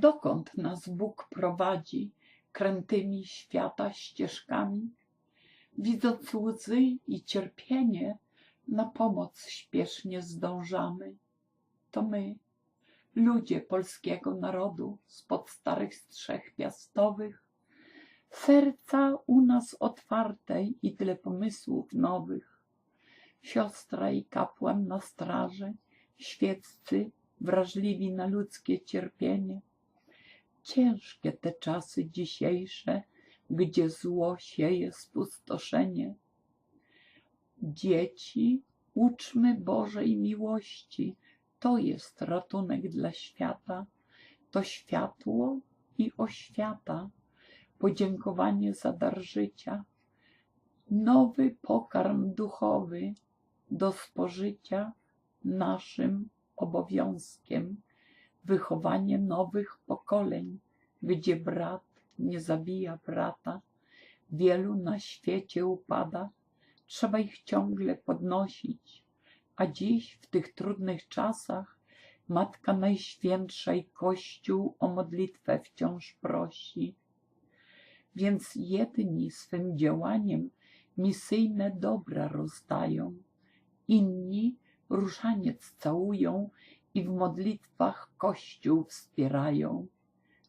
Dokąd nas Bóg prowadzi krętymi świata ścieżkami? Widząc łzy i cierpienie, na pomoc śpiesznie zdążamy. To my, ludzie polskiego narodu, spod starych strzech piastowych, serca u nas otwarte i tyle pomysłów nowych. Siostra i kapłan na straży, świeccy, wrażliwi na ludzkie cierpienie. Ciężkie te czasy dzisiejsze, gdzie zło sieje spustoszenie. Dzieci, uczmy Bożej miłości, to jest ratunek dla świata, to światło i oświata, podziękowanie za dar życia, nowy pokarm duchowy do spożycia naszym obowiązkiem, wychowanie nowych pokoleń, gdzie brat nie zabija brata, wielu na świecie upada, trzeba ich ciągle podnosić, a dziś w tych trudnych czasach Matka Najświętsza i Kościół o modlitwę wciąż prosi. Więc jedni swym działaniem misyjne dobra rozdają, inni różaniec całują i w modlitwach Kościół wspierają.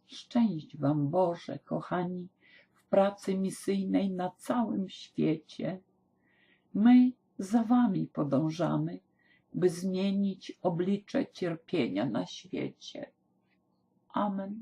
Szczęść Wam Boże, kochani, w pracy misyjnej na całym świecie. My za Wami podążamy, by zmienić oblicze cierpienia na świecie. Amen.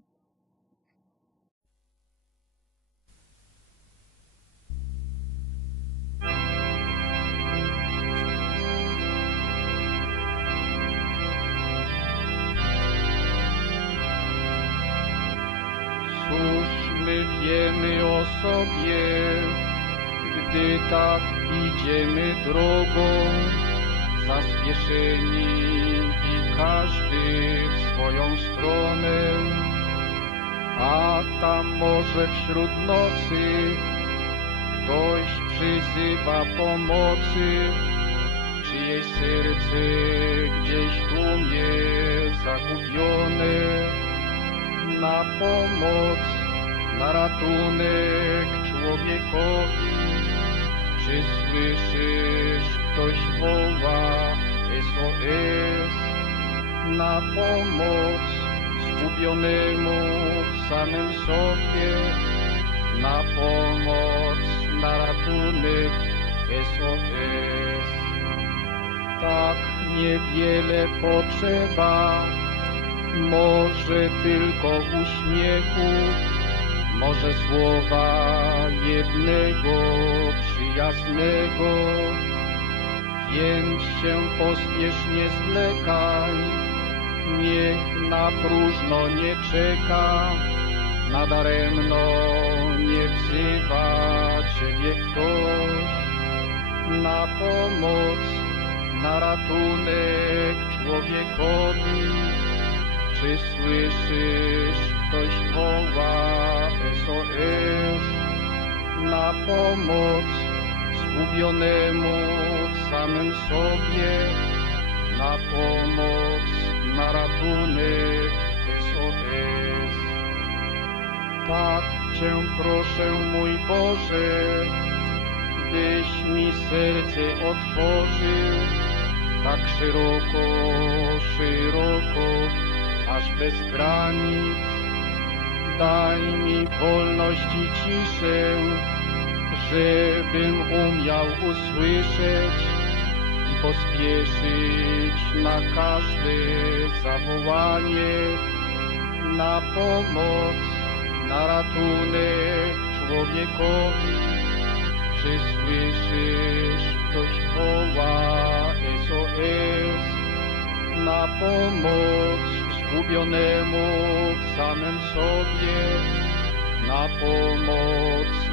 Wiemy o sobie, gdy tak idziemy drogą, zaspieszeni i każdy w swoją stronę. A tam może wśród nocy ktoś przyzywa pomocy, czyjeś serce gdzieś tłumie zagubione na pomoc, na ratunek człowiekowi. Czy słyszysz, ktoś woła SOS na pomoc zgubionemu w samym sobie, na pomoc, na ratunek SOS. Tak niewiele potrzeba, może tylko uśmiechu, może słowa jednego przyjaznego. Więc się pospiesznie zwlekaj, niech na próżno nie czeka, nadaremno nie wzywa Ciebie ktoś na pomoc, na ratunek człowiekowi. Czy słyszysz, ktoś woła SOS na pomoc zgubionemu samym sobie, na pomoc, na ratunek SOS. Tak Cię proszę, mój Boże, byś mi serce otworzył, tak szeroko, szeroko, aż bez granic. Daj mi wolność i ciszę, żebym umiał usłyszeć i pospieszyć na każde zawołanie, na pomoc, na ratunek człowiekowi. Czy słyszysz, ktoś woła SOS na pomoc zgubionemu w samym sobie, na pomoc,